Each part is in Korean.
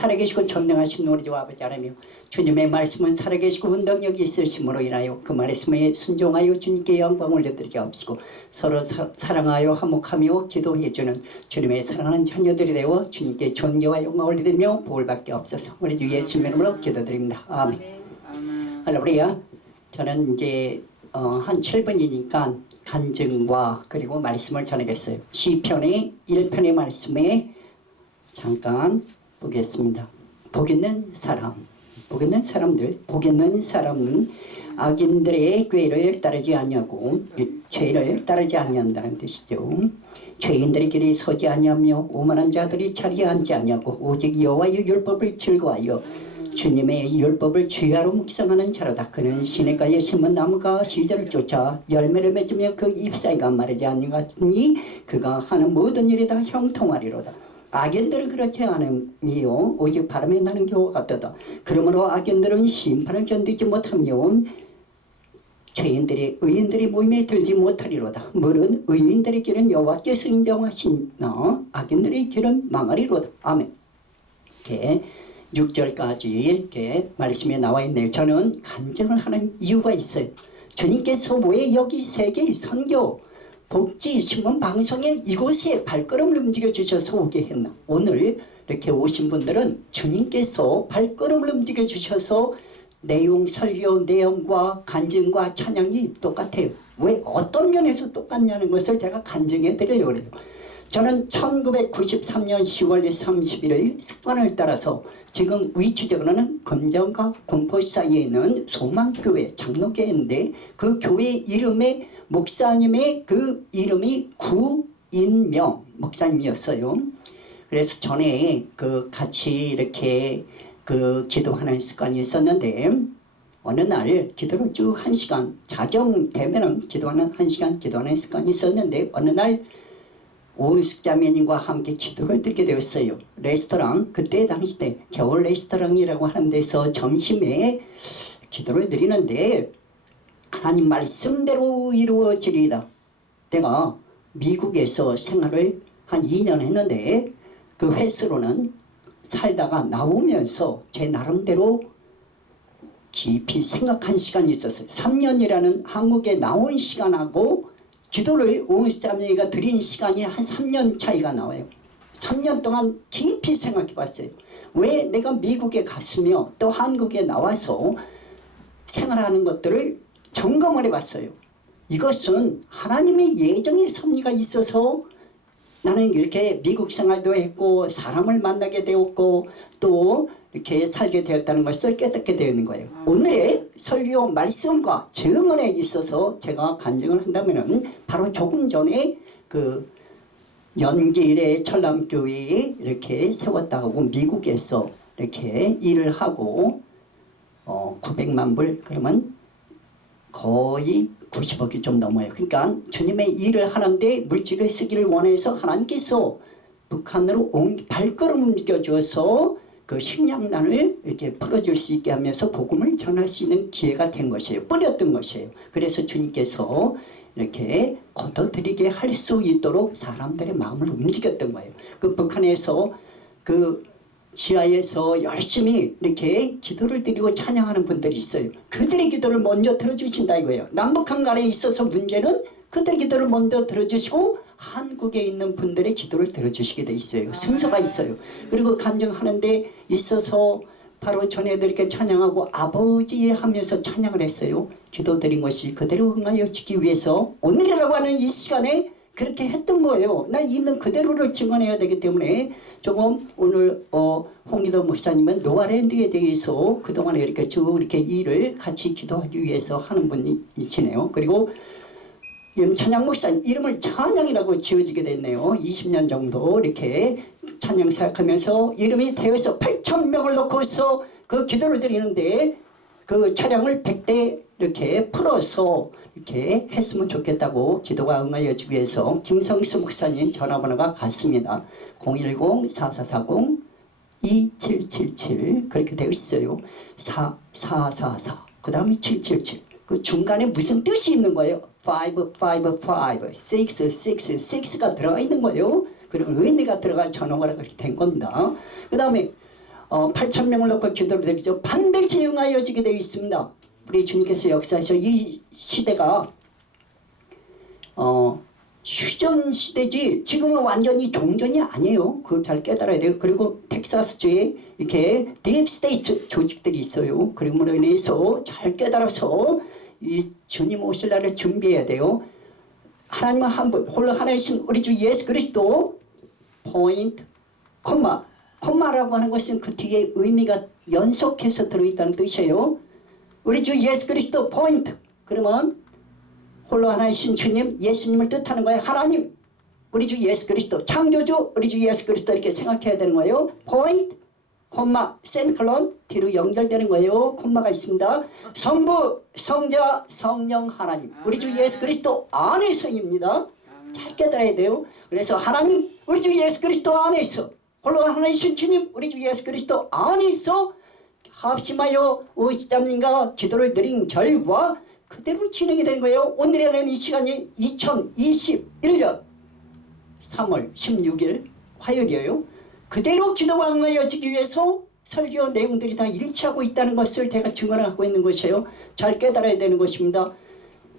살아계시고 전능하신 우리 주 아버지 하나님, 주님의 말씀은 살아계시고 운동력이 있으심으로 인하여 그 말씀에 순종하여 주님께 영광 올려드리게 하옵시고, 서로 사랑하여 화목하며 기도해주는 주님의 사랑하는 자녀들이 되어 주님께 존경과 영광 올려드리며 복을받게 하옵소서. 우리 주 예수님 이름으로 기도드립니다. 아멘. 할렐루야. 저는 이제 한 7분이니까 간증과 그리고 말씀을 전하겠어요. 시편의 1편의 말씀에 잠깐 보겠습니다. 복 있는 사람, 복 있는 사람들, 복 있는 사람은 악인들의 꾀를 따르지 아니하고 죄를 따르지 아니한다는 뜻이죠. 죄인들의 길이 서지 아니하며 오만한 자들이 자리에 앉지 아니하고 오직 여호와의 율법을 즐거워하여 주님의 율법을 주야로 묵상하는 자로다. 그는 시냇가에 심은 나무가 시절을 쫓아 열매를 맺으며 그 잎사이가 마르지 아니하니 그가 하는 모든 일이 다 형통하리로다. 악인들은 그렇지 않으며 오직 바람에 나는 교와 같도다. 그러므로 악인들은 심판을 견디지 못하며 죄인들이 의인들이 모임에 들지 못하리로다. 물은 의인들의 길은 여호와께서 인정하시나 악인들의 길은 망하리로다. 아멘. 이렇게 6절까지 이렇게 말씀에 나와 있네요. 저는 간증을 하는 이유가 있어요. 주님께서 왜 여기 세계 선교 복지 신문 방송에 이곳에 발걸음을 움직여 주셔서 오게 했나. 오늘 이렇게 오신 분들은 주님께서 발걸음을 움직여 주셔서 내용 설교 내용과 간증과 찬양이 똑같아요. 왜 어떤 면에서 똑같냐는 것을 제가 간증해 드리려고 해요. 저는 1993년 10월 31일 습관을 따라서 지금 위치적으로는 금정과 군포 사이에 있는 소망교회 장로교회인데 그 교회 이름에 목사님의 그 이름이 구인명 목사님이었어요. 그래서 전에 그 같이 이렇게 그 기도하는 습관이 있었는데 어느 날 기도를 쭉 1시간 자정되면은 기도하는 1시간 기도하는 습관이 있었는데 어느 날 오은숙 자매님과 함께 기도를 드리게 되었어요. 레스토랑 그때 당시 때 겨울 레스토랑이라고 하는 데서 점심에 기도를 드리는데 하나님 말씀대로 이루어지리이다. 내가 미국에서 생활을 한 2년 했는데 그 횟수로는 살다가 나오면서 제 나름대로 깊이 생각한 시간이 있었어요. 3년이라는 한국에 나온 시간하고 기도를 오은숙 자매가 드린 시간이 한 3년 차이가 나와요. 3년 동안 깊이 생각해 봤어요. 왜 내가 미국에 갔으며 또 한국에 나와서 생활하는 것들을 점검을 해봤어요. 이것은 하나님의 예정의 섭리가 있어서 나는 이렇게 미국 생활도 했고 사람을 만나게 되었고 또 이렇게 살게 되었다는 것을 깨닫게 되는 거예요. 오늘의 설교 말씀과 증언에 있어서 제가 간증을 한다면은 바로 조금 전에 그 연길의 천람교회에 이렇게 세웠다고 미국에서 이렇게 일을 하고 900만 불 그러면 거의 90억이 좀 넘어요. 그러니까 주님의 일을 하는데 물질을 쓰기를 원해서 하나님께서 북한으로 발걸음 옮겨 주어서 그 식량난을 이렇게 풀어줄 수 있게 하면서 복음을 전할 수 있는 기회가 된 것이에요. 뿌렸던 것이에요. 그래서 주님께서 이렇게 걷어들이게 할 수 있도록 사람들의 마음을 움직였던 거예요. 그 북한에서 그 지하에서 열심히 이렇게 기도를 드리고 찬양하는 분들이 있어요. 그들의 기도를 먼저 들어주신다 이거예요. 남북한 간에 있어서 문제는 그들의 기도를 먼저 들어주시고 한국에 있는 분들의 기도를 들어주시게 돼 있어요. 순서가 있어요. 그리고 간증하는 데 있어서 바로 전해드리게 찬양하고 아버지 하면서 찬양을 했어요. 기도드린 것이 그대로 응하여 지기 위해서 오늘이라고 하는 이 시간에 그렇게 했던 거예요. 난 있는 그대로를 증언해야 되기 때문에 조금 오늘 홍기도 목사님은 노아랜드에 대해서 그동안에 이렇게 쭉 이렇게 일을 같이 기도하기 위해서 하는 분이시네요. 그리고 찬양 목사님 이름을 찬양이라고 지어지게 됐네요. 20년 정도 이렇게 찬양 생각하면서 이름이 되어서 8,000명을 놓고서 그 기도를 드리는데 그 차량을 100대 이렇게 풀어서 이렇게 했으면 좋겠다고 기도가 응하여지기 위해서 김성수 목사님 전화번호가 같습니다. 010-4440-2777 그렇게 되어 있어요. 4444 그 다음에 777 그 중간에 무슨 뜻이 있는 거예요. 555 666가 들어가 있는 거예요. 그리고 의미가 들어가 전화가 그렇게 된 겁니다. 그 다음에 8,000명을 놓고 기도를 드리죠. 반드시 응하여지게 되어 있습니다. 우리 주님께서 역사에서 이 시대가 휴전 시대지 지금은 완전히 종전이 아니에요. 그걸 잘 깨달아야 돼요. 그리고 텍사스주에 이렇게 딥스테이트 조직들이 있어요. 그러므로 인해서 잘 깨달아서 이 주님 오실 날을 준비해야 돼요. 하나님은 한 분 홀로 하나이신 우리 주 예수 그리스도 포인트 콤마라고 하는 것은 그 뒤에 의미가 연속해서 들어있다는 뜻이에요. 우리 주 예수 그리스도 포인트. 그러면 홀로 하나이신 주님 예수님을 뜻하는 거예요. 하나님 우리 주 예수 그리스도 창조주 우리 주 예수 그리스도 이렇게 생각해야 되는 거예요. 포인트 콤마 세미콜론 뒤로 연결되는 거예요. 콤마가 있습니다. 성부 성자 성령 하나님 우리 주 예수 그리스도 안에서입니다. 잘 깨달아야 돼요. 그래서 하나님 우리 주 예수 그리스도 안에서 홀로 하나이신 주님 우리 주 예수 그리스도 안에서 합심하여 오십자님과 기도를 드린 결과 그대로 진행이 되는 거예요. 오늘이라는 이 시간이 2021년 3월 16일 화요일이에요. 그대로 기도가 응하여지기 위해서 설교 내용들이 다 일치하고 있다는 것을 제가 증언하고 있는 것이에요. 잘 깨달아야 되는 것입니다.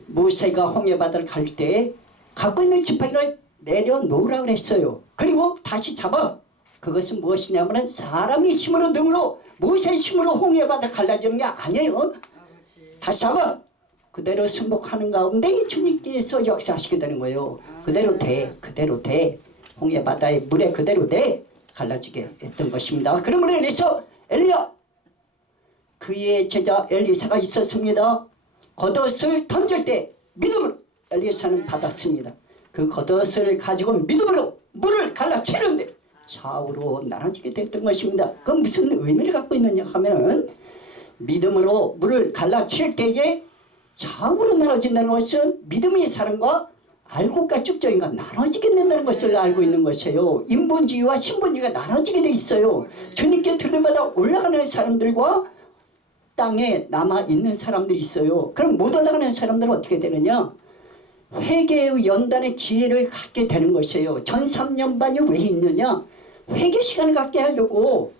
모세가 홍해바다를 갈 때 갖고 있는 지팡이를 내려놓으라고 했어요. 그리고 다시 잡아. 그것은 무엇이냐면 사람의 힘으로 능으로 모세의 힘으로 홍해바다 갈라지는 게 아니에요. 다시 잡아. 그대로 승복하는 가운데 주님께서 역사하시게 되는 거예요. 그대로 돼. 홍해바다의 물에 그대로 돼. 갈라지게 했던 것입니다. 그러므로 인해서 엘리야 그의 제자 엘리사가 있었습니다. 겉옷을 던질 때 믿음으로 엘리사는 받았습니다. 그 겉옷을 가지고 믿음으로 물을 갈라치는데 좌우로 나눠지게 됐던 것입니다. 그건 무슨 의미를 갖고 있느냐 하면은 믿음으로 물을 갈라칠 때에 좌우로 나눠진다는 것은 믿음의 사람과 알곡과 쭉정이가 나눠지게 된다는 것을 알고 있는 것이에요. 인본주의와 신본주의가 나눠지게 돼 있어요. 주님께 들림받아 올라가는 사람들과 땅에 남아있는 사람들이 있어요. 그럼 못 올라가는 사람들은 어떻게 되느냐? 회개의 연단의 기회를 갖게 되는 것이에요. 전 3년반이 왜 있느냐? 회개 시간을 갖게 하려고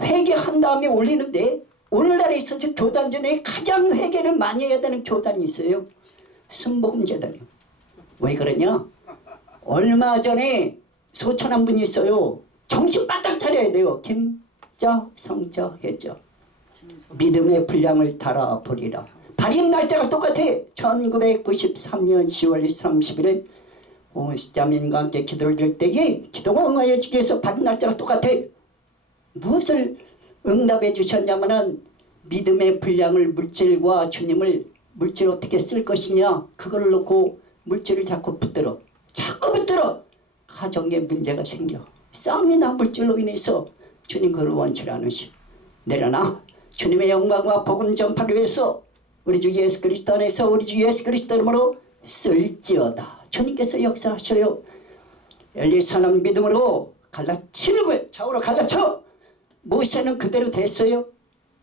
회개한 다음에 올리는데 오늘날에 있어서 교단 중에 가장 회개를 많이 해야 되는 교단이 있어요. 순복음재단이요. 왜 그러냐? 얼마 전에 소천한 분이 있어요. 정신 바짝 차려야 돼요. 김자 성자 해자 믿음의 분량을 달아보리라. 발인 날짜가 똑같아. 1993년 10월 30일에 오십자민과 함께 기도를 드릴 때에 기도가 응하여지기 위해서 발인 날짜가 똑같아. 무엇을 응답해 주셨냐면은 믿음의 분량을 물질과 주님을 물질 어떻게 쓸 것이냐 그걸 놓고 물질을 자꾸 붙들어 가정에 문제가 생겨 싸움이 나 물질로 인해서 주님 그걸 원치 않으시오. 내려놔. 주님의 영광과 복음 전파를 위해서 우리 주 예수 그리스도 안에서 우리 주 예수 그리스도 이름으로 쓸지어다. 주님께서 역사하셔요. 엘리사는 믿음으로 갈라치는 거예요. 좌우로 갈라쳐. 모세는 그대로 됐어요.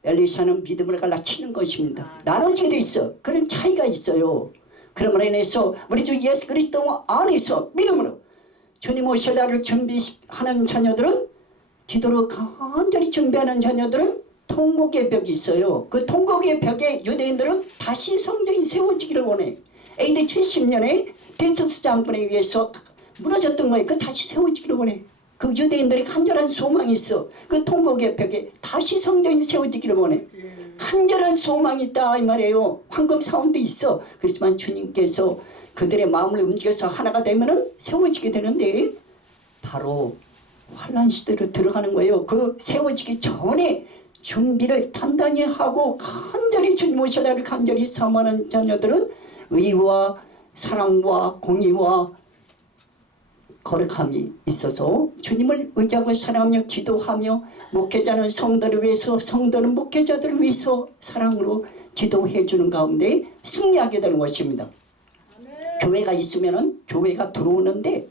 엘리사는 믿음으로 갈라치는 것입니다. 나눠지게 돼 있어. 그런 차이가 있어요. 그러므로 인해서 우리 주 예수 그리스도 안에서 믿음으로 주님 오실 날을 준비하는 자녀들은 기도로 간절히 준비하는 자녀들은 통곡의 벽이 있어요. 그 통곡의 벽에 유대인들은 다시 성전이 세워지기를 원해. AD 70년에 티투스 장군에 의해서 무너졌던 거예요. 그 다시 세워지기를 원해. 그 유대인들이 간절한 소망이 있어. 그 통곡의 벽에 다시 성전이 세워지기를 원해. 간절한 소망이 있다 이 말이에요. 황금 사원도 있어. 그렇지만 주님께서 그들의 마음을 움직여서 하나가 되면은 세워지게 되는데 바로 환란 시대로 들어가는 거예요. 그 세워지기 전에 준비를 단단히 하고 간절히 주님 오실 날을 간절히 사모하는 자녀들은 의와 사랑과 공의와 거룩함이 있어서 주님을 의지하고 사랑하며 기도하며 목회자는 성도를 위해서 성도는 목회자들을 위해서 사랑으로 기도해 주는 가운데 승리하게 되는 것입니다. 교회가 있으면 교회가 들어오는데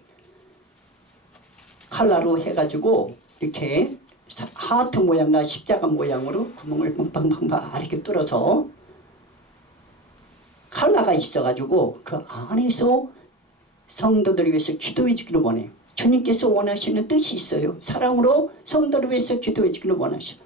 칼라로 해가지고 이렇게 하트 모양과 십자가 모양으로 구멍을 팡팡팡팡 이렇게 뚫어서 칼라가 있어가지고 그 안에서 성도들을 위해서 기도해 주기를 원해요. 주님께서 원하시는 뜻이 있어요. 사랑으로 성도를 위해서 기도해 주기를 원하셔.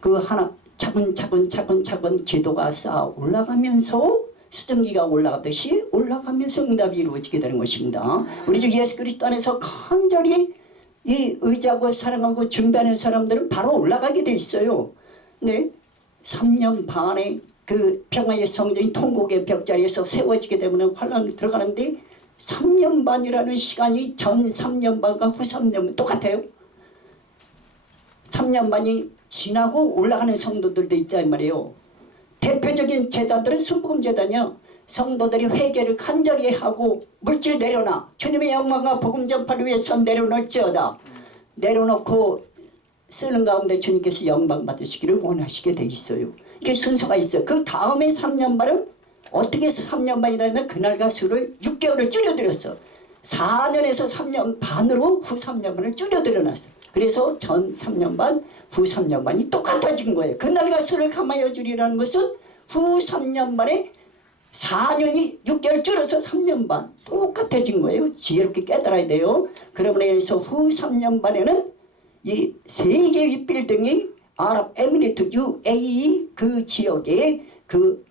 그 하나 차근차근 기도가 쌓아 올라가면서 수증기가 올라가듯이 올라가면서 응답이 이루어지게 되는 것입니다. 우리 주 예수 그리스도 안에서 간절히 이 의지하고 사랑하고 준비하는 사람들은 바로 올라가게 돼 있어요. 네, 3년 반에 그 평화의 성전이 통곡의 벽자리에서 세워지게 되면 환란이 들어가는데 3년 반이라는 시간이 전 3년 반과 후 3년 똑같아요. 3년 반이 지나고 올라가는 성도들도 있단 말이에요. 대표적인 제단들은 순복음 제단이요. 성도들이 회개를 간절히 하고 물질 내려놔 주님의 영광과 복음 전파를 위해서 내려놓을지어다. 내려놓고 쓰는 가운데 주님께서 영광 받으시기를 원하시게 돼 있어요. 이게 순서가 있어요. 그 다음에 3년 반은 어떻게 해서 3년 반이 되면 그날과 수를 6개월을 줄여드렸어. 4년에서 3년 반으로 후 3년 반을 줄여드려놨어. 그래서 전 3년 반, 후 3년 반이 똑같아진 거예요. 그날과 수를 감하여 주리라는 것은 후 3년 반에 4년이 6개월 줄여서 3년 반 똑같아진 거예요. 지혜롭게 깨달아야 돼요. 그러므로 해서 후 3년 반에는 이 세 개의 빌딩이 아랍에미리트 UAE 그 지역에 그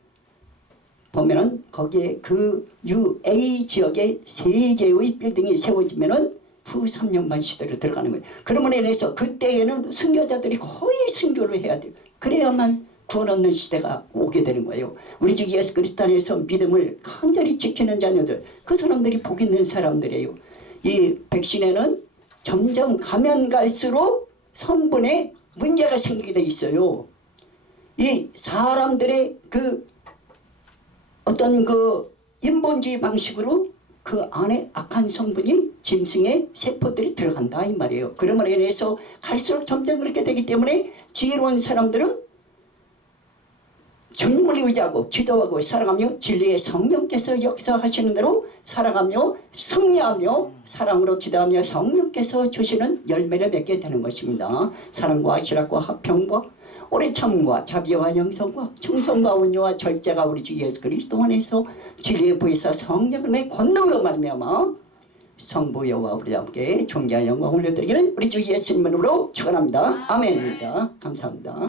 보면은 거기에 그 UAE 지역에 세 개의 빌딩이 세워지면은 후 3년 반 시대로 들어가는 거예요. 그러므로 인해서 그때에는 순교자들이 거의 순교를 해야 돼요. 그래야만 구원 얻는 시대가 오게 되는 거예요. 우리 주 예수 그리스도 안에서 믿음을 간절히 지키는 자녀들, 그 사람들이 복 있는 사람들이에요. 이 백신에는 점점 가면 갈수록 성분에 문제가 생기게 돼 있어요. 이 사람들의 그 어떤 그 인본주의 방식으로 그 안에 악한 성분이 짐승의 세포들이 들어간다 이 말이에요. 그러므로 인해서 갈수록 점점 그렇게 되기 때문에 지혜로운 사람들은 주님을 의지하고 기도하고 사랑하며 진리의 성령께서 역사하시는 대로 살아가며 승리하며 사랑으로 기도하며 성령께서 주시는 열매를 맺게 되는 것입니다. 사랑과 희락과 화평과 오래 참음과 자비와 영성과 충성과 온유와 절제가 우리 주 예수 그리스도 안에서 진리의 보혜사 성령의 권능으로 말미암아 성부 여호와 우리 함께 존귀한 영광을 올려드리기를 우리 주 예수님 이름으로 축원합니다. 아멘입니다. 감사합니다.